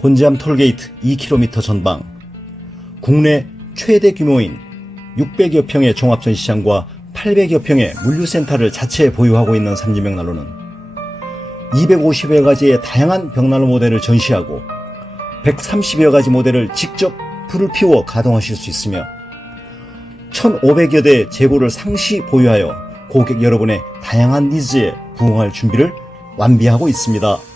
곤지암 톨게이트 2km 전방, 국내 최대 규모인 600여 평의 종합전시장과 800여 평의 물류센터를 자체에 보유하고 있는 삼진벽난로는 250여 가지의 다양한 벽난로 모델을 전시하고 130여 가지 모델을 직접 불을 피워 가동하실 수 있으며 1,500여 대 재고를 상시 보유하여 고객 여러분의 다양한 니즈에 부응할 준비를 완비하고 있습니다.